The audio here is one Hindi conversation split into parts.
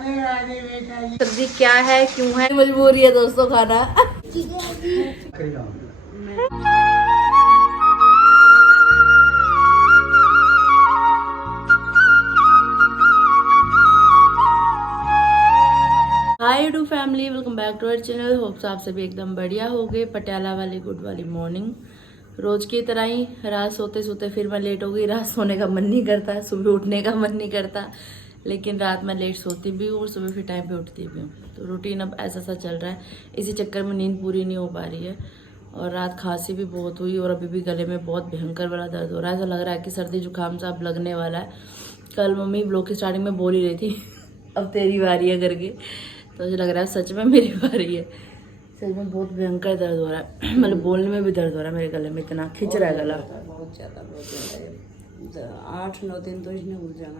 सब्जी क्या है, क्यों है, मजबूरी है दोस्तों खाना। Hi to family, welcome back to our channel. Hopes आप सभी एकदम बढ़िया हो गए। पटियाला वाली गुड वाली मॉर्निंग। रोज की तरह ही रात सोते सोते फिर मैं लेट हो गई। रात सोने का मन नहीं करता, सुबह उठने का मन नहीं करता, लेकिन रात में लेट सोती भी हूँ और सुबह फिर टाइम पे उठती भी हूँ। तो रूटीन अब ऐसा सा चल रहा है। इसी चक्कर में नींद पूरी नहीं हो पा रही है और रात खांसी भी बहुत हुई और अभी भी गले में बहुत भयंकर वाला दर्द हो रहा है। ऐसा लग रहा है कि सर्दी जुकाम सा अब लगने वाला है। कल मम्मी ब्लॉग की स्टार्टिंग में बोल ही रही थी अब तेरी बारी है करके, तो मुझे लग रहा है सच में मेरी बारी है। सच में बहुत भयंकर दर्द हो रहा है। मतलब बोलने में भी दर्द हो रहा है मेरे गले में, इतना खिंच रहा है गला। बहुत ज्यादा 8-9 दिन तो इसने हो जाना।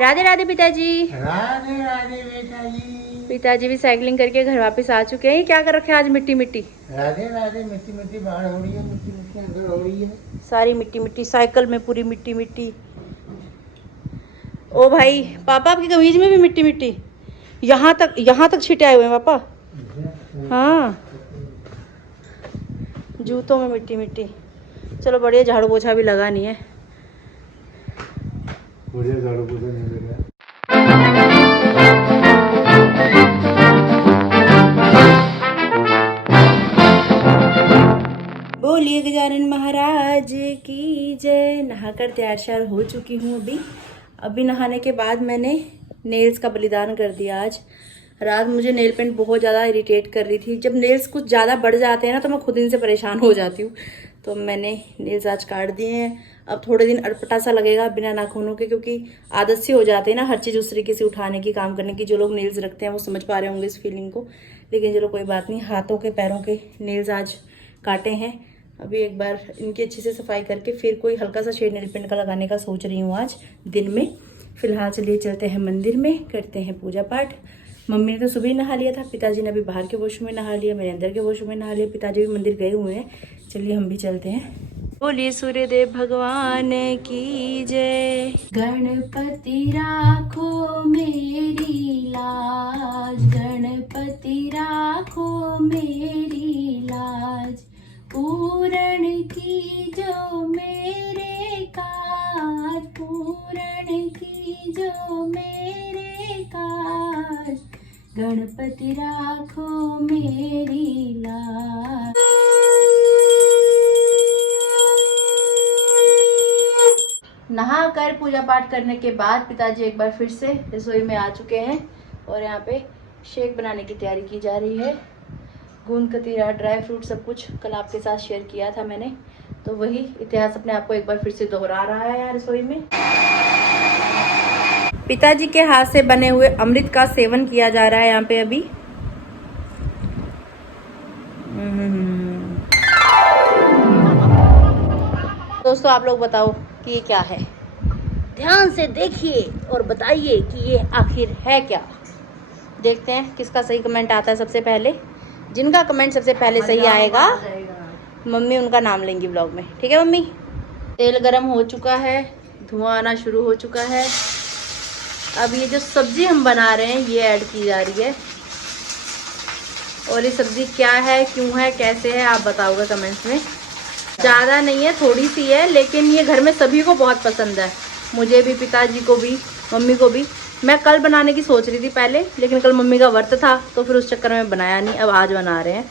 राधे राधे पिताजी। राधे राधे बेटा जी। पिताजी भी साइकिलिंग करके घर वापस आ चुके हैं। क्या कर रखे हैं आज? मिट्टी मिट्टी। राधे राधे। मिट्टी मिट्टी बाहर हो रही है, मिट्टी मिट्टी अंदर हो रही है। सारी मिट्टी मिट्टी साइकिल में, पूरी मिट्टी मिट्टी। ओ भाई, पापा आपकी कमीज में भी मिट्टी मिट्टी। यहाँ तक छिटे आए हुए हैं पापा। हाँ, जूतों में मिट्टी मिट्टी। चलो बढ़िया, झाड़ू पोछा भी लगा नहीं है। मुझे झाड़ू पोछा नहीं लगा। बोलिए गजानन महाराज की जय। नहाकर तैयार श्यार हो चुकी हूँ। अभी नहाने के बाद मैंने नेल्स का बलिदान कर दिया आज। रात मुझे नेल पेंट बहुत ज़्यादा इरिटेट कर रही थी। जब नेल्स कुछ ज़्यादा बढ़ जाते हैं ना तो मैं खुद इनसे परेशान हो जाती हूँ। तो मैंने नेल्स आज काट दिए हैं। अब थोड़े दिन अटपटा सा लगेगा बिना नाखूनों के, क्योंकि आदत से हो जाते हैं ना हर चीज़ उस तरीके से उठाने की, काम करने की। जो लोग नेल्स रखते हैं वो समझ पा रहे होंगे इस फीलिंग को। लेकिन चलो कोई बात नहीं। हाथों के पैरों के नेल्स आज काटे हैं। अभी एक बार इनकी अच्छे से सफाई करके फिर कोई हल्का सा शेड नेल पेंट का लगाने का सोच रही हूँ आज दिन में। फिलहाल चलिए चलते हैं मंदिर में, करते हैं पूजा पाठ। मम्मी ने तो सुबह ही नहा लिया था, पिताजी ने अभी बाहर के वॉशरूम में नहा लिया, मेरे अंदर के वॉशरूम में नहा लिया। पिताजी भी मंदिर गए हुए हैं। चलिए हम भी चलते हैं। बोलिए सूर्यदेव भगवान की जय। गणपति राखो मेरी लाज, गणपति राखो मेरी लाज, पूरण की जो मेरे काज, पूरण की जो मेरे काज, गणपति राखो मेरी लाज। नहाकर पूजा पाठ करने के बाद पिताजी एक बार फिर से रसोई में आ चुके हैं और यहाँ पे शेक बनाने की तैयारी की जा रही है। गूंद कतीरा, ड्राई फ्रूट सब कुछ कल आपके साथ शेयर किया था मैंने, तो वही इतिहास अपने आप को एक बार फिर से दोहरा रहा है यहाँ रसोई में। पिताजी के हाथ से बने हुए अमृत का सेवन किया जा रहा है यहाँ पे अभी। दोस्तों आप लोग बताओ कि ये क्या है? ध्यान से देखिए और बताइए कि ये आखिर है क्या। देखते हैं किसका सही कमेंट आता है सबसे पहले। जिनका कमेंट सबसे पहले सही आएगा मम्मी उनका नाम लेंगी ब्लॉग में, ठीक है मम्मी? तेल गरम हो चुका है, धुआं आना शुरू हो चुका है। अब ये जो सब्जी हम बना रहे हैं ये ऐड की जा रही है। और ये सब्जी क्या है, क्यों है, कैसे है, आप बताओगे कमेंट्स में। ज़्यादा नहीं है, थोड़ी सी है, लेकिन ये घर में सभी को बहुत पसंद है। मुझे भी, पिताजी को भी, मम्मी को भी। मैं कल बनाने की सोच रही थी पहले, लेकिन कल मम्मी का व्रत था तो फिर उस चक्कर में बनाया नहीं। अब आज बना रहे हैं।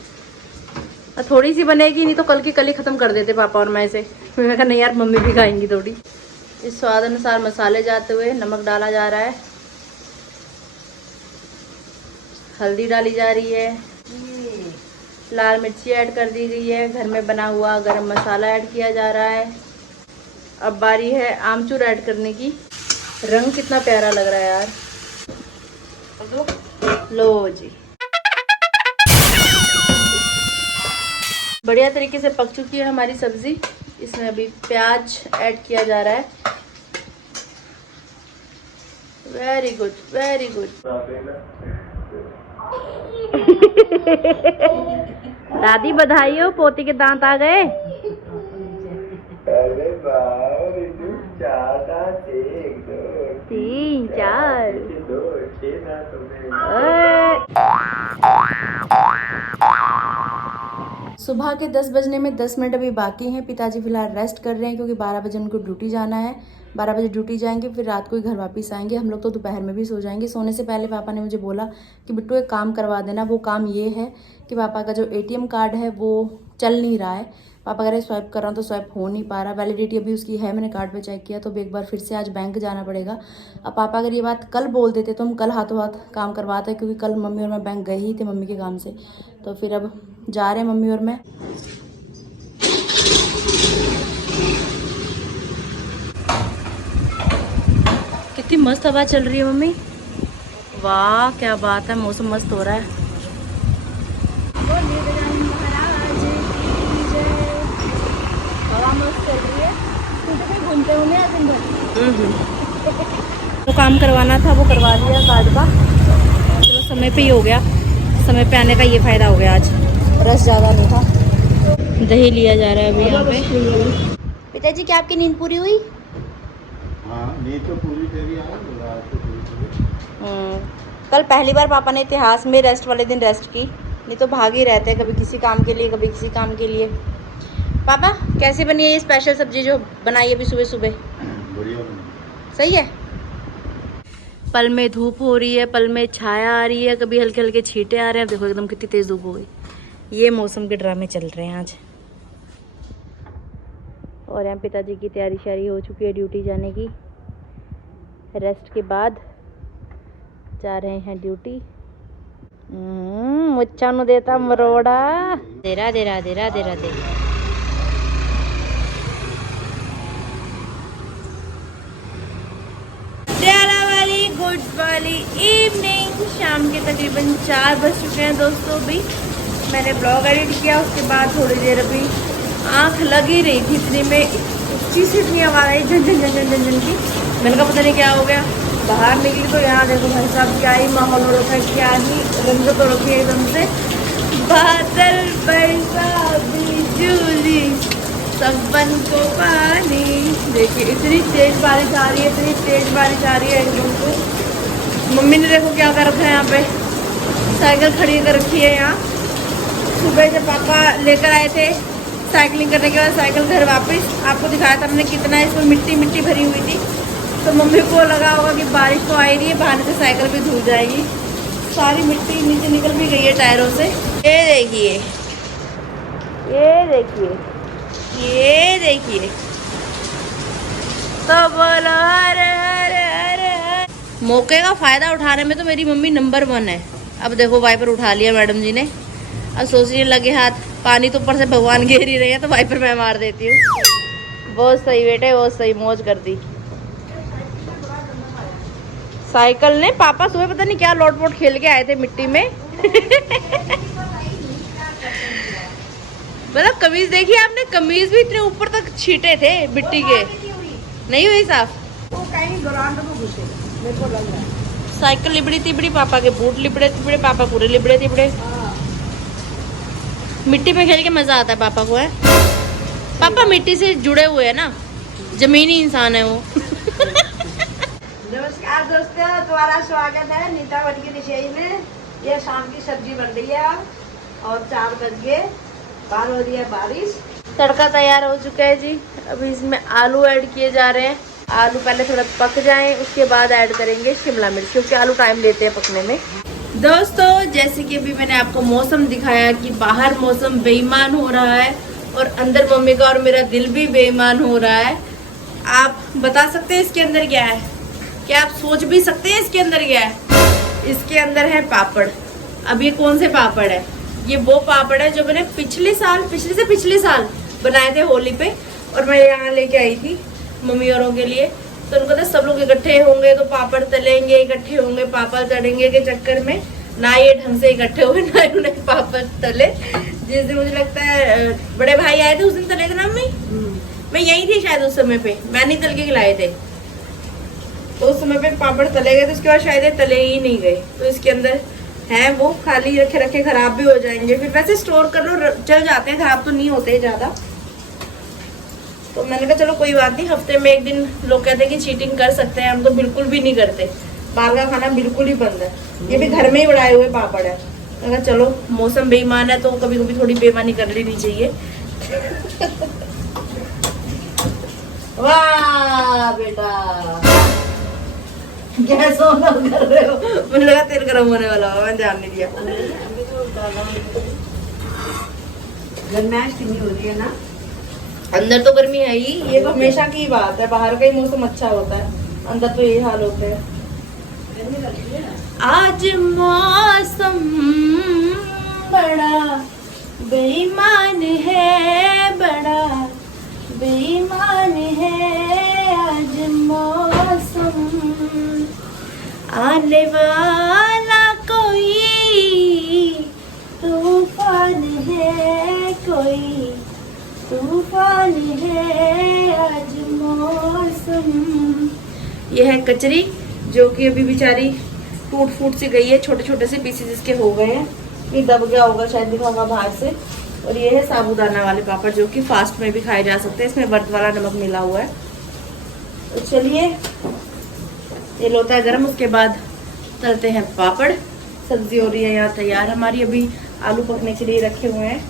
थोड़ी सी बनेगी, नहीं तो कल की कल ही ख़त्म कर देते पापा और मैं इसे। मैंने कहा नहीं यार, मम्मी भी खाएंगी थोड़ी। इस स्वाद अनुसार मसाले जाते हुए नमक डाला जा रहा है, हल्दी डाली जा रही है, लाल मिर्ची ऐड कर दी गई है, घर में बना हुआ गरम मसाला ऐड किया जा रहा है। अब बारी है आमचूर ऐड करने की। रंग कितना प्यारा लग रहा है यार। लो जी, बढ़िया तरीके से पक चुकी है हमारी सब्जी। इसमें अभी प्याज ऐड किया जा रहा है। Very good, very good. दादी बधाई हो, पोती के दांत आ गए। अरे वाह, 4 दांत, 1 2 सुबह के 10 बजने में 10 मिनट अभी बाकी हैं। पिताजी फिलहाल रेस्ट कर रहे हैं क्योंकि 12 बजे उनको ड्यूटी जाना है। 12 बजे ड्यूटी जाएंगे, फिर रात को ही घर वापस आएंगे। हम लोग तो दोपहर में भी सो जाएंगे। सोने से पहले पापा ने मुझे बोला कि बिट्टू एक काम करवा देना। वो काम ये है कि पापा का जो ATM कार्ड है वो चल नहीं रहा है। पापा कह रहे स्वाइप कर रहा हूँ तो स्वाइप हो नहीं पा रहा। वैलिडिटी अभी उसकी है, मैंने कार्ड पे चेक किया, तो एक बार फिर से आज बैंक जाना पड़ेगा। अब पापा अगर ये बात कल बोल देते तो हम कल हाथों हाथ काम करवाते, क्योंकि कल मम्मी और मैं बैंक गए ही थे मम्मी के काम से। तो फिर अब जा रहे हैं मम्मी और मैं। कितनी मस्त हवा चल रही है मम्मी, वाह क्या बात है, मौसम मस्त हो रहा है। हवा मस्त चल रही है, घूमते हुए दिन भर। तो काम करवाना था वो करवा लिया कार्ड का, चलो समय पे ही हो गया। समय पे आने का ये फायदा हो गया, आज रश ज़्यादा नहीं था। दही लिया जा रहा है अभी यहाँ पे। पिताजी क्या आपकी नींद पूरी हुई? हाँ, नींद तो पूरी तेरी आई, रात को पूरी। कल पहली बार पापा ने इतिहास में रेस्ट वाले दिन रेस्ट की, नहीं तो भाग ही रहते हैं, कभी किसी काम के लिए कभी किसी काम के लिए। पापा कैसे बनी है ये स्पेशल सब्जी जो बनाई है अभी सुबह सुबह? बढ़िया बनी। सही है। पल में धूप हो रही है, पल में छाया आ रही है, कभी हल्के हल्के छींटे आ रहे हैं। देखो एकदम कितनी तेज धूप हो गई। ये मौसम के ड्रामे चल रहे हैं आज। और यहाँ पिताजी की तैयारी शारी हो चुकी है ड्यूटी जाने की। रेस्ट के बाद जा रहे हैं ड्यूटी। मुच्छा नु देता मरोड़ा, देरा देरा देरा देरा दे। गुड वाली इवनिंग, शाम के तकरीबन 4 बज चुके हैं दोस्तों। अभी मैंने ब्लॉग एडिट किया, उसके बाद थोड़ी देर अभी आँख लगी रही थी, इतनी में इतनी से इतनी आवाज़ आई झन झन झन झन झन की। मैंने कहा पता नहीं क्या हो गया। बाहर निकली तो यहाँ देखो भाई साहब क्या ही माहौल हो रखा है, क्या ही रंग तो रखी है एकदम से। बादल बरसा बिजली सबन को पानी। देखिए इतनी तेज बारिश आ रही है, इतनी तेज बारिश आ रही है एकदम से। मम्मी ने देखो क्या कर रखा है यहाँ पे, साइकिल खड़ी कर रखी है यहाँ। सुबह जब पापा लेकर आए थे साइकिलिंग करने के बाद साइकिल घर वापस, आपको दिखाया था हमने कितना इसमें मिट्टी मिट्टी भरी हुई थी। तो मम्मी को लगा होगा कि बारिश तो आई रही है, बहाने से साइकिल भी धुल जाएगी। सारी मिट्टी नीचे निकल भी गई है टायरों से। ये देखिए, ये देखिए, ये देखिए। तो बोलो हरे हरे हरे हरे। मौके का फायदा उठाने में तो मेरी मम्मी नंबर 1 है। अब देखो वाइपर उठा लिया मैडम जी ने। अब सोचने लगे हाथ, पानी तो ऊपर से भगवान घेर ही रहे हैं तो वाइपर मैं मार देती हूँ। बहुत सही बेटे, बहुत सही, मौज कर दी। साइकिल ने पापा सुबह पता नहीं क्या लौट-पोट खेल के आए थे मिट्टी में। मतलब कमीज देखिए आपने, कमीज भी इतने ऊपर तक छींटे थे मिट्टी के, नहीं हुई साफ। वो कहीं ग्राउंड में घुसे, मेरे को लग रहा है। साइकिल लिबड़ी तिबड़ी, पापा के बूट लिबड़े तिबड़े, पापा पूरे लिबड़े तिबड़े। मिट्टी में खेल के मजा आता है पापा को, है। पापा मिट्टी से जुड़े हुए हैं ना, जमीनी इंसान है वो। नमस्कार दोस्तों, तुम्हारा स्वागत है नीता बन की रसोई में। ये शाम की सब्जी बन रही है और 4 बज गए, बाहर हो रही है बारिश। तड़का तैयार हो चुका है जी। अभी इसमें आलू ऐड किए जा रहे हैं। आलू पहले थोड़ा पक जाएं, उसके बाद ऐड करेंगे शिमला मिर्च, क्योंकि आलू टाइम लेते हैं पकने में। दोस्तों जैसे कि अभी मैंने आपको मौसम दिखाया कि बाहर मौसम बेईमान हो रहा है और अंदर मम्मी का और मेरा दिल भी बेईमान हो रहा है। आप बता सकते हैं इसके अंदर क्या है? क्या आप सोच भी सकते हैं इसके अंदर क्या है? इसके अंदर है पापड़। अब ये कौन से पापड़ है? ये वो पापड़ है जो मैंने पिछले साल बनाए थे होली पे, और मैं यहाँ लेके आई थी मम्मी औरों के लिए। तो उनको था सब लोग इकट्ठे होंगे तो पापड़ तलेंगे, इकट्ठे होंगे पापड़ तलेंगे के चक्कर में ना ये ढंग से इकट्ठे हुए, ना उन्हें पापड़ तले। जिस दिन मुझे लगता है बड़े भाई आए थे उस दिन तले थे ना मम्मी? मैं यही थी शायद उस समय पे, मैंने तल के खिलाए थे। तो उस समय पे पापड़ तले गए, तो उसके बाद शायद ये तले ही नहीं गए। तो इसके अंदर है वो खाली रखे रखे खराब भी हो जाएंगे। फिर वैसे स्टोर कर लो, चल जाते हैं, खराब तो नहीं होते ज्यादा। तो मैंने कहा चलो कोई बात नहीं, हफ्ते में एक दिन लोग कहते हैं कि चीटिंग कर सकते हैं, हम तो बिल्कुल भी नहीं करते। बाहर का खाना बिल्कुल ही बंद है। ये भी घर में ही बनाए हुए पापड़ है। अगर चलो मौसम बेईमान है तो कभी कभी थोड़ी बेईमानी कर लेनी चाहिए। वाह बेटा, गैस ऑन कर रहे हो, मुझे लगा तेल गर्म होने वाला होगा, मैंने ध्यान नहीं दिया। गर्माइश कितनी हो रही है ना। अंदर तो गर्मी है ही, ये तो हमेशा की बात है। बाहर का ही मौसम अच्छा होता है, अंदर तो यही हाल होते हैं। आज मौसम बड़ा बेईमान है, बड़ा बेईमान है आज मौसम। आने वाला कोई तूफान है, कोई तूफान है आज मौसम। यह है कचरी जो कि अभी बेचारी टूट फूट से गई है, छोटे छोटे से पीसेस इसके हो गए हैं। ये दब गया होगा शायद, दिखाऊंगा बाहर से। और ये है साबूदाना वाले पापड़ जो कि फास्ट में भी खाए जा सकते हैं, इसमें व्रत वाला नमक मिला हुआ है। तो चलिए तेल होता है गर्म, उसके बाद तलते हैं पापड़। सब्जी हो रही है यहाँ तैयार हमारी, अभी आलू पकने के लिए रखे हुए हैं।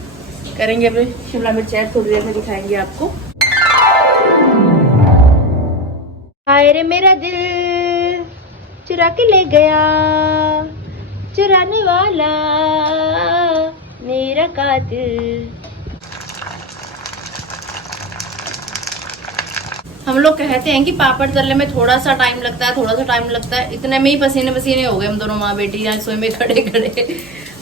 करेंगे अभी शिमला मिर्च ऐड, थोड़ी देर में दिखाएंगे आपको। हाय रे मेरा दिल चुरा के ले गया, चुराने वाला मेरा कातिल। हम लोग कहते हैं कि पापड़ तलने में थोड़ा सा टाइम लगता है, थोड़ा सा टाइम लगता है। इतने में ही पसीने पसीने हो गए हम दोनों माँ बेटी यहाँ रसोई में खड़े खड़े।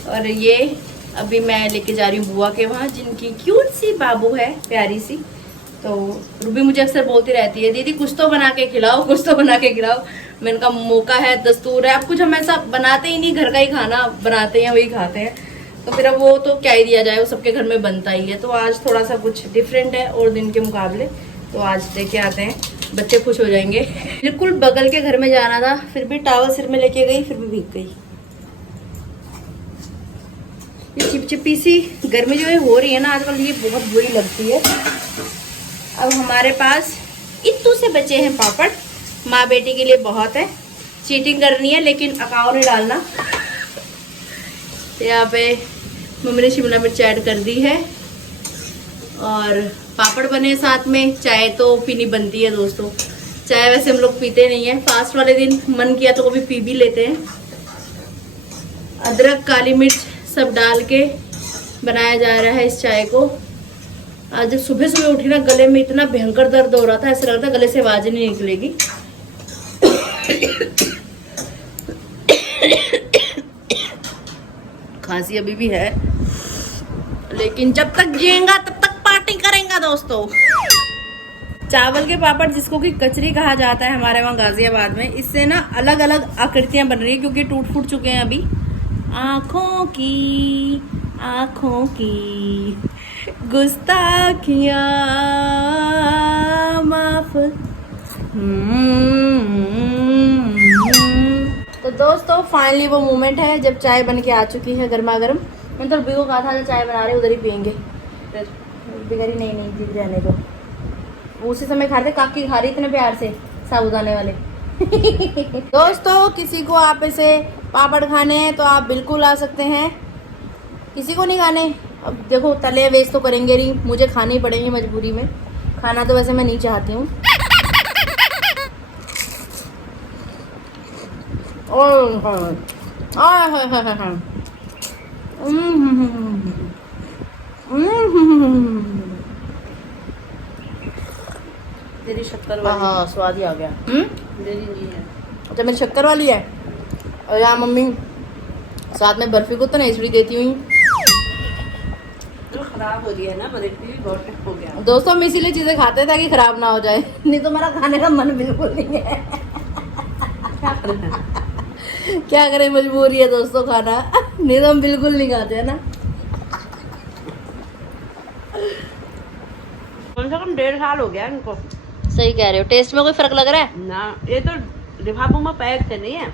और ये अभी मैं लेके जा रही हूँ बुआ के वहाँ, जिनकी क्यूट सी बाबू है, प्यारी सी। तो रूबी मुझे अक्सर बोलती रहती है, दीदी कुछ तो बना के खिलाओ, कुछ तो बना के खिलाओ। मैंने कहा मौका है, दस्तूर है, अब कुछ हम ऐसा बनाते ही नहीं, घर का ही खाना बनाते हैं, वही खाते हैं। तो फिर अब वो तो क्या ही दिया जाए, वो सबके घर में बनता ही है। तो आज थोड़ा सा कुछ डिफरेंट है और दिन के मुकाबले, तो आज लेके आते हैं, बच्चे खुश हो जाएंगे। बिल्कुल बगल के घर में जाना था, फिर भी टावल सिर में लेके गई, फिर भी भीग गई। ये चिपचिपी सी गर्मी जो है हो रही है ना आजकल, ये बहुत बुरी लगती है। अब हमारे पास इत्तू से बचे हैं पापड़, माँ बेटी के लिए बहुत है। चीटिंग करनी है लेकिन अकाउंट नहीं डालना। यहाँ पे मम्मी ने शिमला मिर्च ऐड कर दी है और पापड़ बने साथ में। चाय तो पीनी बनती है दोस्तों, चाय वैसे हम लोग पीते नहीं है, फास्ट वाले दिन मन किया तो कभी पी भी लेते हैं। अदरक काली मिर्च सब डाल के बनाया जा रहा है इस चाय को। आज जब सुबह सुबह उठी ना, गले में इतना भयंकर दर्द हो रहा था, ऐसा लग रहा था गले से आवाज नहीं निकलेगी। खांसी अभी भी है, लेकिन जब तक जिएगा तब तक पार्टी करेंगे दोस्तों। चावल के पापड़ जिसको कि कचरी कहा जाता है हमारे वहाँ गाजियाबाद में, इससे ना अलग अलग आकृतियां बन रही है क्योंकि टूट फूट चुके हैं अभी। आँखों की गुस्ताखियाँ माफ। तो दोस्तों फाइनली वो मोमेंट है जब चाय बन के आ चुकी है गर्मा गर्म। मैंने तो रूबी को कहा था जो चाय बना रहे उधर ही पियेंगे, बिगड़ी नहीं जीत रहने दो। उसी समय खा रहे, काकी खा रही इतने प्यार से साबुदाने वाले। दोस्तों किसी को आप ऐसे पापड़ खाने हैं तो आप बिल्कुल आ सकते हैं, किसी को नहीं खाने। अब देखो तले वेस्ट तो करेंगे नहीं, मुझे खाने ही पड़ेंगे मजबूरी में। खाना तो वैसे मैं नहीं चाहती हूँ। तेरी शक्कर हाँ स्वाद ही आ गया। मेरी नहीं है। अच्छा मेरी शक्कर वाली है, और यहाँ मम्मी साथ में बर्फी को तो नहीं इसलिए देती हुई। जो खराब हो रही है ना, बर्फी भी बहुत हो गया। दोस्तों हम इसीलिए चीजें खाते हैं ताकि खराब ना हो जाए, नहीं तो मेरा खाने का मन बिल्कुल नहीं है। क्या करें, मजबूरी है दोस्तों खाना, नहीं तो हम बिल्कुल नहीं खाते है ना। कम से कम 1.5 साल हो गया इनको। सही कह रहे हो, टेस्ट में कोई फर्क लग रहा है ना? ये तो लिफाफों में पैक थे नहीं है,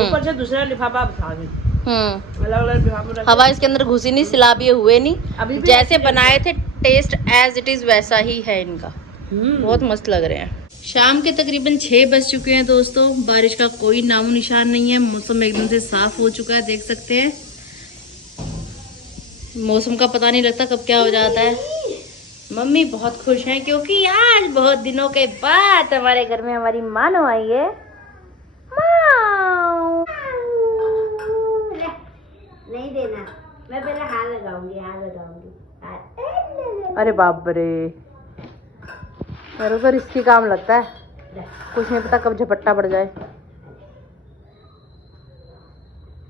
ऊपर से दूसरा लिफाफा था भी, अलग अलग लिफाफे। हवा इसके अंदर घुसी नहीं, सिलाब ये हुए नहीं, अभी भी जैसे बनाए थे टेस्ट एज इट इज वैसा ही है इनका। बहुत मस्त लग रहे हैं। शाम के तकरीबन 6 बज चुके हैं दोस्तों। बारिश का कोई नामो निशान नहीं है। मौसम एकदम से साफ हो चुका है, देख सकते हैं। मौसम का पता नहीं लगता कब क्या हो जाता है। मम्मी बहुत खुश हैं क्योंकि आज बहुत दिनों के बाद हमारे घर में हमारी मानो आई है। माओ। नहीं देना, मैं पहले हाथ लगाऊंगी, हाथ लगाऊंगी। अरे बाप रे, मेरे को रिस्की काम लगता है। कुछ नहीं पता कब झपट्टा पड़ जाए।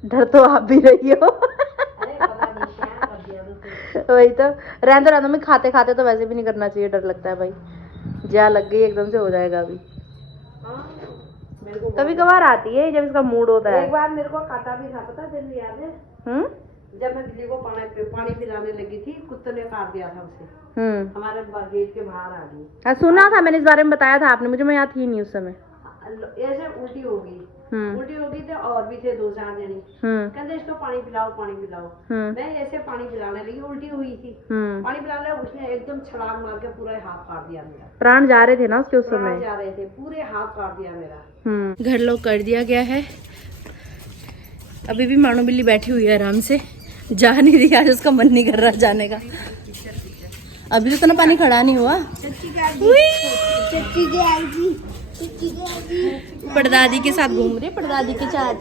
डर तो आप भी रही हो। वही तो, रहने दो मैं खाते खाते तो वैसे भी नहीं करना चाहिए, डर लगता है भाई। जा लग गई एकदम से हो जाएगा अभी। कभी कभार आती है जब इसका मूड होता है। एक बार मेरे को काटा भी था, पता दिल याद है? जब मैं बिल्ली को पानी पिलाने लगी थी, कुत्ते ने काट दिया था उसे। हमारे गेट के बाहर आ गई। हाँ सुना था मैंने, इस बारे में बताया था आपने मुझे, मैं यहाँ थी नहीं उस समय। ऐसे उल्टी होगी तो और भी थे 2-4 जने, कहते इसको पानी पिलाओ पानी पिलाओ। मैं ऐसे पानी पिलाने लगी, उल्टी हुई थी। पानी पिलाने उसने एकदम छलांग मार के पूरा हाथ काट दिया मेरा। प्राण जा रहे थे ना उसके उस समय, जा रहे थे, पूरे हाथ काट दिया मेरा। घर लोग कर दिया गया है। अभी भी मानो बिल्ली बैठी हुई है आराम से, जा नहीं रही। आज उसका मन नहीं कर रहा जाने का। अभी तो इतना पानी खड़ा नहीं हुआ। परदादी के साथ घूम रहे, परदादी के साथ।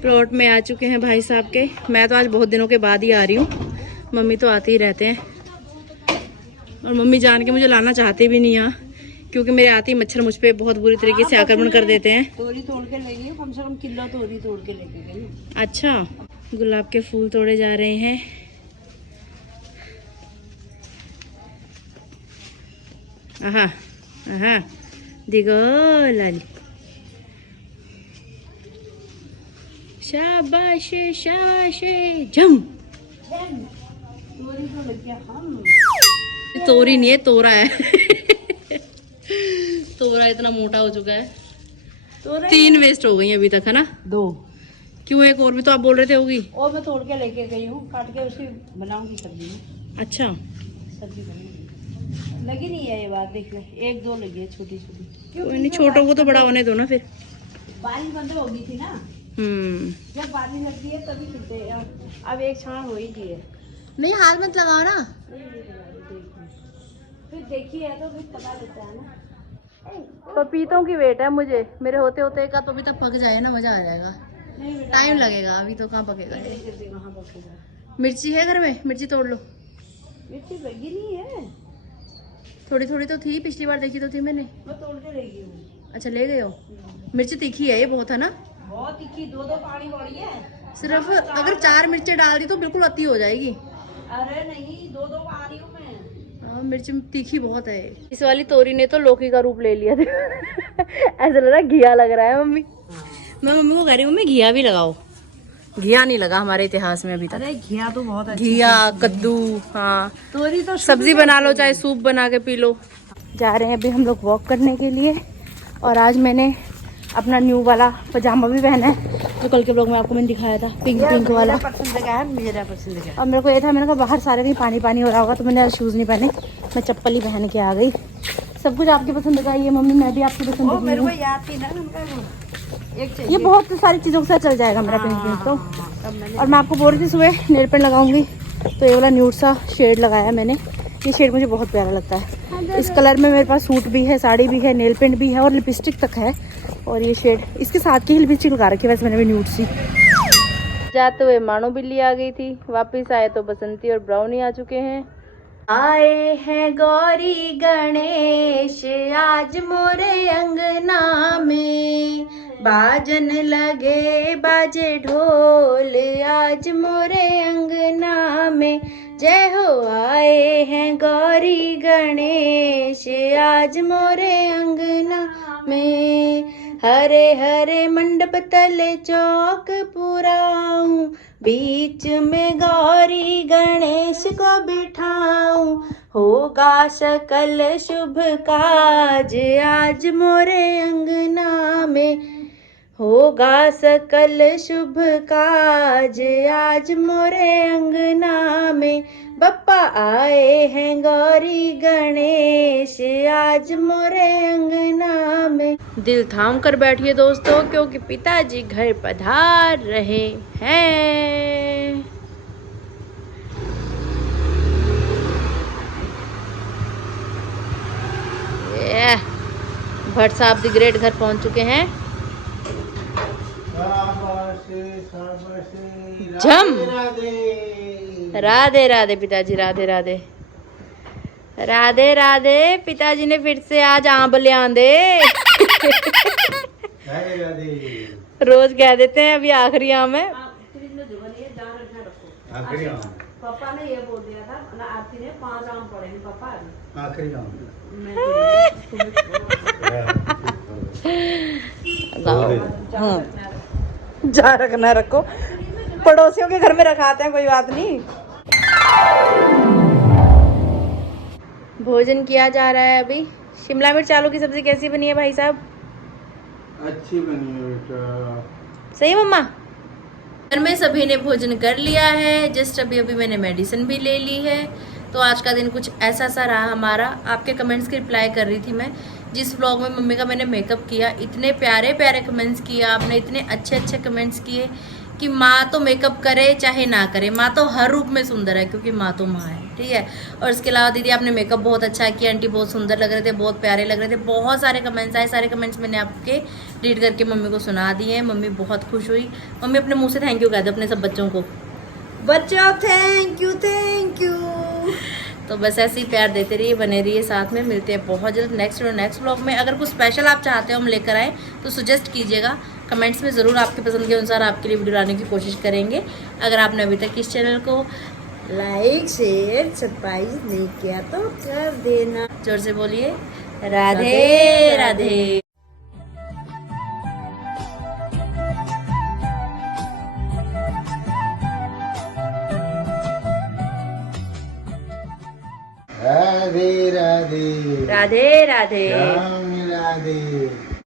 प्लॉट में आ चुके हैं भाई साहब के। मैं तो आज बहुत दिनों के बाद ही आ रही हूँ, मम्मी तो आते ही रहते हैं। और मम्मी जान के मुझे लाना चाहते भी नहीं यहाँ, क्योंकि मेरे आते ही मच्छर मुझ पे बहुत बुरी तरीके से आक्रमण कर देते हैं। तोरी तोड़ के ले गई, कम से कम किलो तोरी तोड़ के लेके गई। अच्छा, गुलाब के फूल तोड़े जा रहे हैं। आहा आहा, दिगो लाली, शाबाश शाबाश, जम। तोरी तो लग गया हम। तोरी नहीं है, तोरा है। तोरा इतना मोटा हो चुका है। 3 वेस्ट हो गई अभी तक, है ना? 2। क्यों, एक और भी तो आप बोल रहे थे होगी। और मैं तोड़ के लेके गई हूँ, काट के उसकी बनाऊंगी सब्जी। अच्छा, सब्जी बनाऊंगी। लगी नहीं है ये बात, देख ले, 1-2 लगी है छोटी छोटी। कोई नहीं, छोटों को तो बड़ा होने दो ना फिर। बारिश बंद हो गई थी ना, जब बारिश लगती है तभी खिलते हैं। अब एक छान हो ही गई है। नहीं, हाथ मत लगाओ ना। फिर देखिए तो फिर पता लगता है ना। पपीतों की वेट है मुझे, मेरे होते होते का तो अभी तक पक जाए ना, मजा आ जाएगा। टाइम लगेगा, अभी तो कहाँ पकेगा। मिर्ची है घर में, मिर्ची तोड़ लो। मिर्ची लगी नहीं है, थोड़ी थोड़ी तो थी, पिछली बार देखी तो थी मैंने। मैं तोड़ के ले गई हूँ। अच्छा, ले गए हो। मिर्ची तीखी है ये बहुत, है ना? बहुत तीखी, 2-2 पानी वाली है। सिर्फ अगर 4 मिर्चें डाल दी तो बिल्कुल अति हो जाएगी। अरे नहीं, 2-2 पा रही हूँ मैं। मिर्च तीखी बहुत है। इस वाली तोरी ने तो लौकी का रूप ले लिया था। ऐसा लग रहा है घिया लग रहा है मम्मी। मैं मम्मी को कह रही हूँ मम्मी घिया भी लगाओ। घिया नहीं लगा हमारे इतिहास में अभी तक। अरे घिया तो बहुत अच्छा। घिया, कद्दू, हाँ, तोरी तो सब्जी बना लो, चाहे सूप बना के पी लो। जा रहे हैं अभी हम लोग वॉक करने के लिए। और आज मैंने अपना न्यू वाला पजामा भी पहना है, जो कल के ब्लॉग में आपको मैंने दिखाया था, पिंक वाला। पसंद का है, मेरा पसंद का। और मेरे को ये था, मैंने कहा बाहर सारे कहीं पानी पानी हो रहा होगा, तो मैंने शूज़ नहीं पहने, मैं चप्पल ही पहन के आ गई। सब कुछ आपकी पसंद का ही है मम्मी, मैं भी आपकी पसंद की मेरे को हूँ। याद थी ना, एक ये बहुत सारी चीज़ों के साथ चल जाएगा मेरा पिंक पिंक तो। और मैं आपको बोल रही थी सुबह नेल पेंट लगाऊंगी, तो ये वाला न्यूड सा शेड लगाया मैंने। ये शेड मुझे बहुत प्यारा लगता है। इस कलर में मेरे पास सूट भी है, साड़ी भी है, नेल पेंट भी है और लिपस्टिक तक है। और ये शेड इसके साथ की ही लिपस्टिक लगा रखी है वैसे मैंने भी न्यूड सी। जाते हुए मानो बिल्ली आ गई थी, वापस आए तो बसंती और ब्राउनी आ चुके हैं। आए हैं गौरी गणेश आज मोरे अंगना में, बाजन लगे बाजे ढोल आज मोरे अंगना में। जय हो, आए हैं गौरी गणेश आज मोरे अंगना में। हरे हरे मंडप तले चौक पुराऊं, बीच में गौरी गणेश को बिठाऊं। होगा सकल शुभ काज आज मोरे अंगना में। होगा सकल शुभ काज आज मोरे अंगना में, बप्पा आए हैं गौरी गणेश आज मोरे अंगना में। दिल थाम कर बैठिए दोस्तों, क्योंकि पिताजी घर पधार रहे हैं। भट्ट साहब द ग्रेट घर पहुंच चुके हैं। झम राधे राधे पिताजी, राधे राधे राधे राधे। पिताजी ने फिर से आज आम ले आंदे। रोज कह देते हैं अभी आखिरी आम है। पापा ने ये बोल दिया था ना, आरती ने 5 आम पड़े हैं पापा आखिरी आम जा रखना रखो, पड़ोसियों के घर में रखाते हैं, कोई बात नहीं। भोजन किया जा रहा है अभी। शिमला मिर्च आलू की सब्जी कैसी बनी है भाई साहब? अच्छी बनी है बेटा। सही मम्मा? घर में सभी ने भोजन कर लिया है। जस्ट अभी अभी मैंने मेडिसिन भी ले ली है। तो आज का दिन कुछ ऐसा सा रहा हमारा। आपके कमेंट्स की रिप्लाई कर रही थी मैं। जिस व्लॉग में मम्मी का मैंने मेकअप किया, इतने प्यारे प्यारे कमेंट्स किए आपने, इतने अच्छे अच्छे कमेंट्स किए कि माँ तो मेकअप करे चाहे ना करे, माँ तो हर रूप में सुंदर है, क्योंकि माँ तो माँ है, ठीक है। और इसके अलावा दीदी आपने मेकअप बहुत अच्छा किया, आंटी बहुत सुंदर लग रहे थे, बहुत प्यारे लग रहे थे। बहुत सारे कमेंट्स आए, सारे कमेंट्स मैंने आपके रीड करके मम्मी को सुना दिए हैं। मम्मी बहुत खुश हुई। मम्मी अपने मुँह से थैंक यू कह दो अपने सब बच्चों को। बच्चों थैंक यू, थैंक यू। तो बस ऐसे ही प्यार देते रहिए, बने रहिए साथ में। मिलते हैं बहुत जल्द नेक्स्ट व्लॉग में। अगर कुछ स्पेशल आप चाहते हो हम लेकर आए तो सजेस्ट कीजिएगा कमेंट्स में, ज़रूर आपकी पसंद के अनुसार आपके लिए वीडियो लाने की कोशिश करेंगे। अगर आपने अभी तक इस चैनल को लाइक शेयर सब्सक्राइब नहीं किया तो कर देना। जोर से बोलिए राधे राधे। राधे राधे राधे राधे राधे राधे।